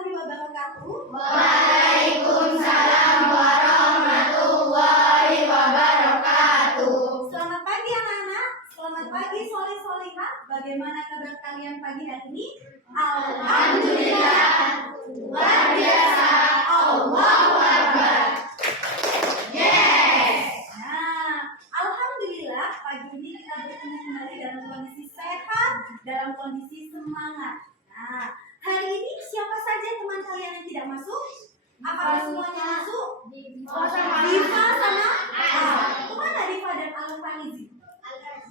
warahmatullahi wabarakatuh. Waalaikumsalam warahmatullahi wabarakatuh. Selamat pagi anak-anak. Selamat pagi soleh-solehah. Bagaimana kabar kalian pagi hari ini? Alhamdulillah. Luar biasa. Allahu Akbar. Yes. Nah, alhamdulillah pagi ini kita bertemu kembali dalam kondisi sehat, dalam kondisi semangat. Nah, hari ini siapa saja teman kalian yang tidak masuk? Apakah semuanya masuk? Diva sama Al. Kemana Diva dan Al-Fanizi?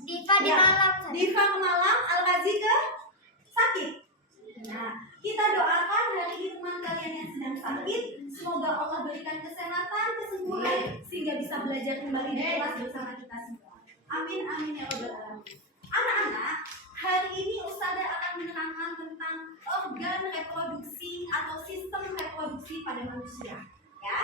Diva di Malang. Diva ke Malang, Al-Ghazi ke sakit. Nah, kita doakan hari ini teman kalian yang sedang sakit, semoga Allah berikan kesehatan, kesembuhan, sehingga bisa belajar kembali di kelas bersama kita semua. Amin, amin ya Rabbal Alamin. Anak-anak, hari ini Ustazah akan menerangkan tentang organ reproduksi atau sistem reproduksi pada manusia. Ya,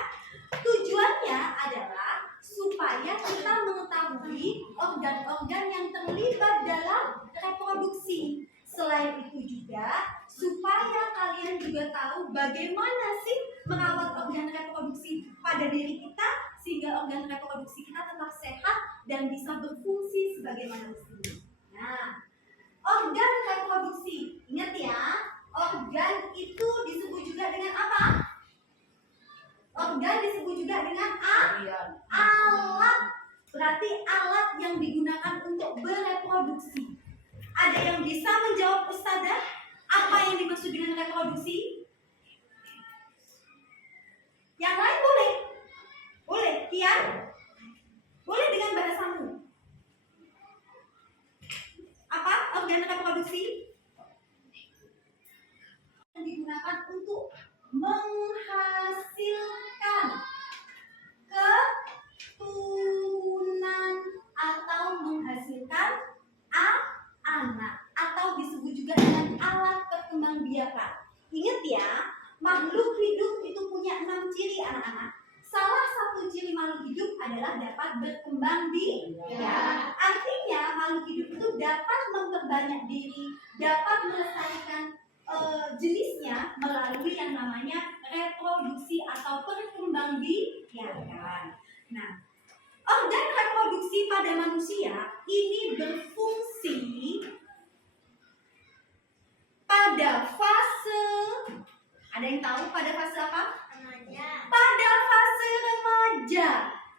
tujuannya adalah supaya kita mengetahui organ-organ yang terlibat dalam reproduksi. Selain itu juga supaya kalian juga tahu bagaimana sih merawat organ reproduksi pada diri kita sehingga organ reproduksi kita tetap sehat dan bisa berfungsi sebagaimana mestinya. Nah, organ reproduksi, ingat ya, organ itu disebut juga dengan apa? Organ disebut juga dengan alat. Berarti alat yang digunakan untuk bereproduksi. Ada yang bisa menjawab Ustazah? Apa yang dimaksud dengan reproduksi? Yang lain boleh? Boleh, Kian? Boleh dengan bahasamu? Apa organ reproduksi? Yang digunakan untuk menghasilkan keturunan atau menghasilkan anak atau disebut juga dengan alat perkembangbiakan. Ingat ya, makhluk hidup itu punya 6 ciri anak-anak. Salah satu ciri makhluk hidup adalah dapat berkembang biak. Artinya makhluk hidup itu dapat memperbanyak diri, dapat melestarikan jenisnya melalui yang namanya reproduksi atau perkembangbiakan. Nah, organ reproduksi pada manusia ini berfungsi pada fase, ada yang tahu pada fase apa? Pada fase remaja.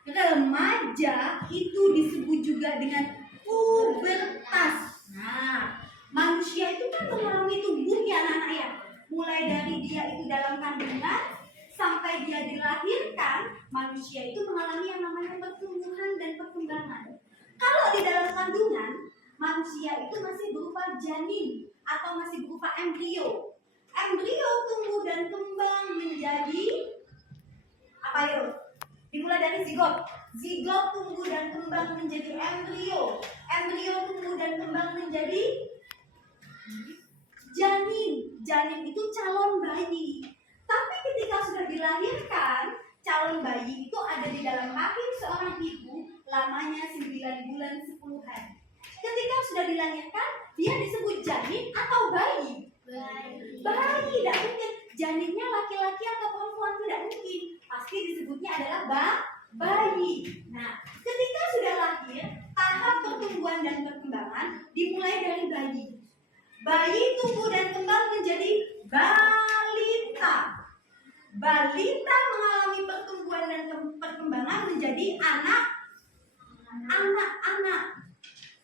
Remaja itu disebut juga dengan pubertas. Nah, manusia itu kan mengalami tumbuhnya anak-anak ya. Mulai dari dia itu dalam kandungan sampai dia dilahirkan, manusia itu mengalami yang namanya pertumbuhan dan perkembangan. Kalau di dalam kandungan, manusia itu masih berupa janin atau masih berupa embrio. Embrio tumbuh dan kembang menjadi apa yuk? Dimulai dari zigot. Zigot tumbuh dan kembang menjadi embrio. Embrio tumbuh dan kembang menjadi janin. Janin itu calon bayi. Tapi ketika sudah dilahirkan, calon bayi itu ada di dalam rahim seorang ibu lamanya 9 bulan 10 hari. Ketika sudah dilahirkan, dia disebut janin atau bayi? Bayi, tidak mungkin. Janinnya laki-laki atau perempuan, tidak mungkin. Pasti disebutnya adalah bayi. Nah, ketika sudah lahir, tahap pertumbuhan dan perkembangan dimulai dari bayi. Bayi tumbuh dan kembang menjadi balita. Balita mengalami pertumbuhan dan perkembangan menjadi anak-anak.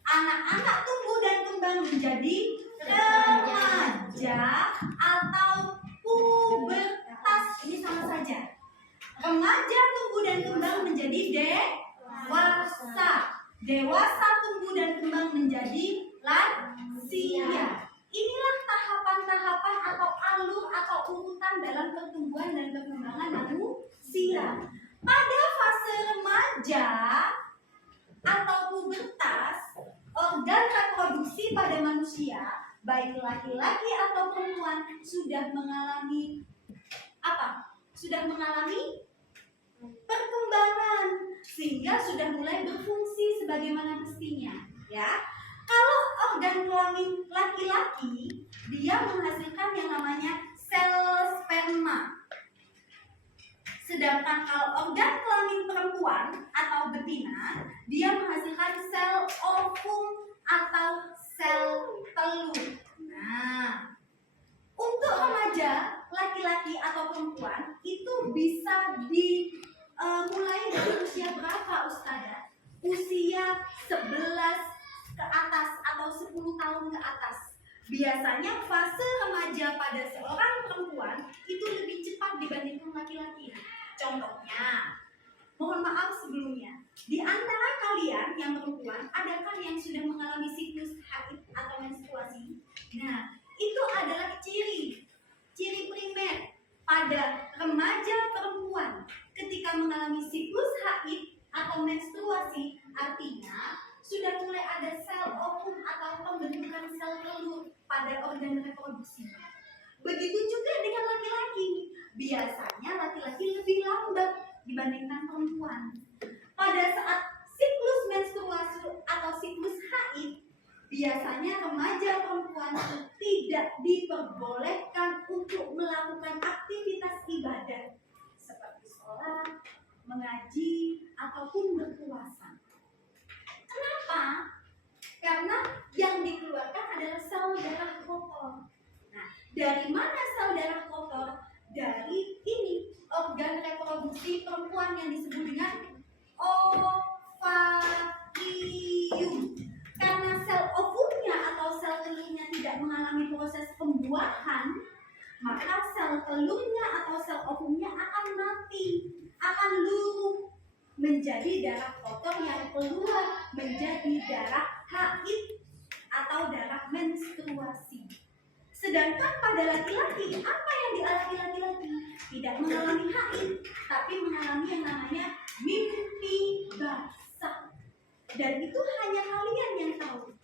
Anak-anak tumbuh dan kembang menjadi remaja atau pubertas. Ini sama saja. Remaja tumbuh dan kembang menjadi dewasa. Dewasa tumbuh dan kembang menjadi lansia. Inilah tahapan-tahapan atau alur atau urutan dalam pertumbuhan dan perkembangan manusia. Pada fase remaja atau pubertas, organ reproduksi pada manusia, baik laki-laki atau perempuan, sudah mengalami apa? Sudah mengalami perkembangan sehingga sudah mulai berfungsi sebagaimana mestinya, ya. Kalau organ kelamin laki-laki, dia menghasilkan yang namanya sel sperma. Nah, kalau organ kelamin perempuan atau betina, dia menghasilkan sel ovum atau sel telur. Nah, untuk remaja, laki-laki atau perempuan itu bisa dimulai dari usia berapa, Ustazah? Usia 11 ke atas atau 10 tahun ke atas. Biasanya fase remaja pada seorang perempuan itu lebih cepat dibandingkan laki-laki. Contohnya, mohon maaf sebelumnya, di antara kalian yang perempuan, adakah yang sudah mengalami siklus haid atau menstruasi? Nah, itu adalah ciri primer pada remaja perempuan ketika mengalami siklus haid atau menstruasi, artinya sudah mulai ada sel ovum atau pembentukan sel telur pada organ reproduksi. Begitu juga dengan laki-laki. Biasanya laki-laki lebih lambat dibandingkan perempuan. Pada saat siklus menstruasi atau siklus haid, biasanya remaja perempuan tidak diperbolehkan untuk melakukan aktivitas ibadah seperti sholat, mengaji, ataupun berpuasa. Kenapa? Karena yang dikeluarkan adalah sel darah kotor. Nah, dari mana sel darah kotor? Dari ini, organ reproduksi perempuan yang disebut dengan ovarium. Karena sel ovumnya atau sel telurnya tidak mengalami proses pembuahan, maka sel telurnya atau sel ovumnya akan mati, akan luruh menjadi darah kotor yang keluar menjadi darah haid atau darah menstruasi. Sedangkan pada laki-laki, apa yang dialami laki-laki? Tidak mengalami haid, tapi mengalami yang namanya mimpi basah. Dan itu hanya kalian yang tahu.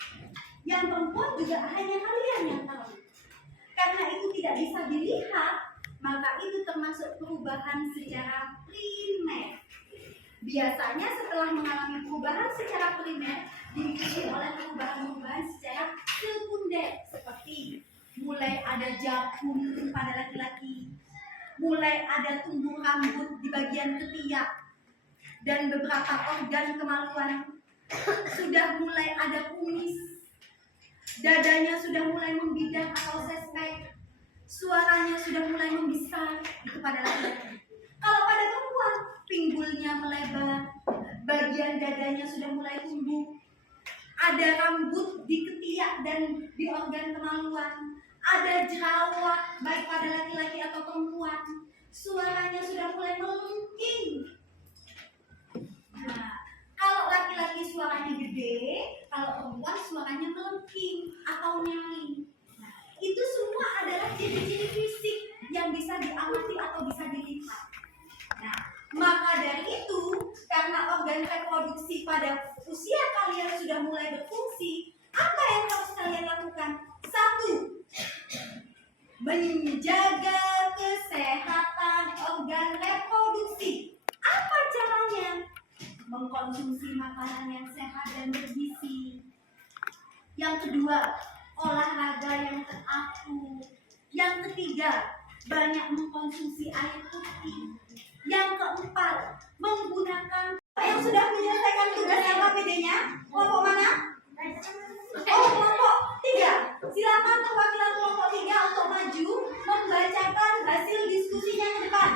Yang perempuan juga hanya kalian yang tahu. Karena itu tidak bisa dilihat, maka itu termasuk perubahan secara primer. Biasanya setelah mengalami perubahan secara primer, diikuti oleh perubahan-perubahan secara sekunder, seperti mulai ada jagung pada laki-laki, mulai ada tumbuh rambut di bagian ketiak, dan beberapa organ kemaluan sudah mulai ada kumis, dadanya sudah mulai membidang atau sespek, suaranya sudah mulai membesar, itu pada laki-laki. Kalau pada perempuan, pinggulnya melebar, bagian dadanya sudah mulai tumbuh, ada rambut di ketiak dan di organ kemaluan, ada jerawat baik pada laki-laki atau perempuan, suaranya sudah mulai melengking. Nah, kalau laki-laki suaranya gede, kalau perempuan suaranya melengking atau nyaring. Nah, itu semua adalah ciri-ciri fisik yang bisa diamati atau bisa dilihat. Nah, maka dari itu, karena organ reproduksi pada usia kalian sudah mulai berfungsi, apa yang harus kalian lakukan? 1. Menjaga kesehatan organ reproduksi. Apa caranya? Mengkonsumsi makanan yang sehat dan bergizi. Yang kedua, olahraga yang teratur. Yang ketiga, banyak mengkonsumsi air putih. Yang keempat, menggunakan yang sudah menyelesaikan tugasnya KPD-nya. Kelompok mana? Oh, kelompok 3. Silakan perwakilan kelompok 3 untuk maju membacakan hasil diskusinya ke depan.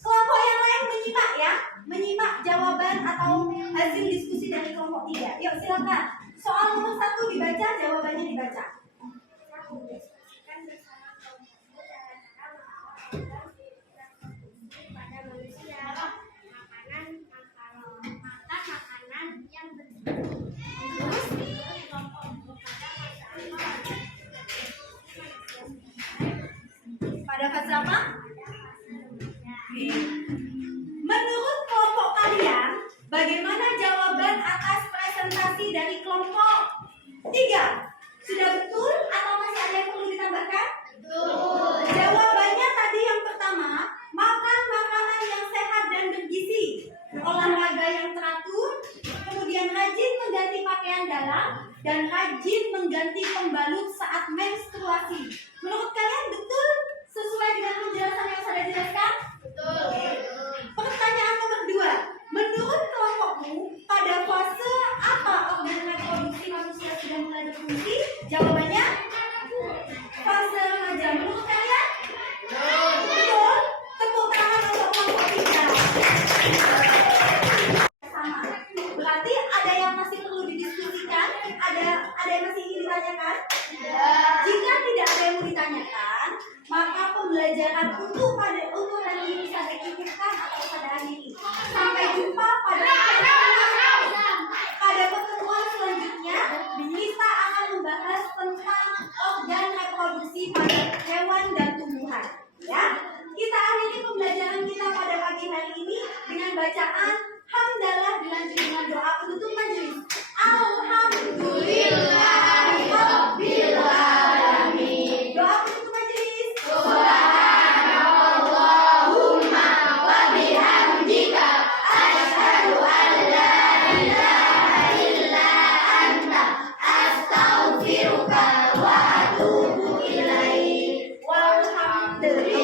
Kelompok yang lain menyimak ya, menyimak jawaban atau hasil diskusi dari kelompok 3. Yuk silakan. Soal nomor 1 dibaca, jawabannya dibaca. Pada fase apa? Menurut kelompok kalian, bagaimana jawaban atas presentasi dari kelompok 3? Sudah betul atau masih ada yang perlu ditambahkan? Betul. Jawabannya tadi yang pertama, makan makanan yang sehat dan bergizi, olahraga yang teratur, kemudian rajin mengganti pakaian dalam, dan rajin mengganti pembalut saat menstruasi. Menurut kalian betul sesuai dengan penjelasan yang saya jelaskan? Betul. pembelajaran untuk hari ini bisa dikikirkan atau pada akhiri. Sampai jumpa pada pertemuan selanjutnya. Kita akan membahas tentang organ reproduksi pada hewan dan tumbuhan. Ya, kita akhiri pembelajaran kita pada pagi hari ini dengan bacaan hamdalah dilanjut dengan doa penutup majelis. Alhamdulillahirabbil alamin. Doa penutup majelis. Subhanallahumma wa bihamdika asyhadu an la ilaha illa anta astaghfiruka wa atubu ilaik. Walhamdulillah.